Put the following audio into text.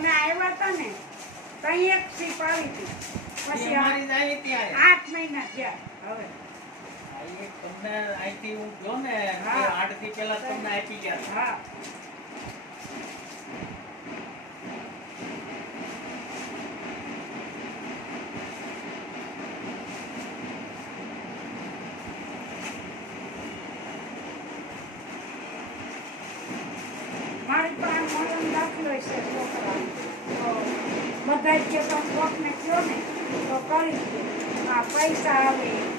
તમે આવ્યા હતા ને ત્યાં એક સીપ આવી હતી. પછી આઠ મહિના થયા હવે. તમને અહીંથી હું ગયો ને હા. આઠથી પહેલા તમને આપી ગયા હા. મારી પાસે દાખલો છે. બધા જ કે તમે કોકને કહો ને તો કરી પૈસા આવે.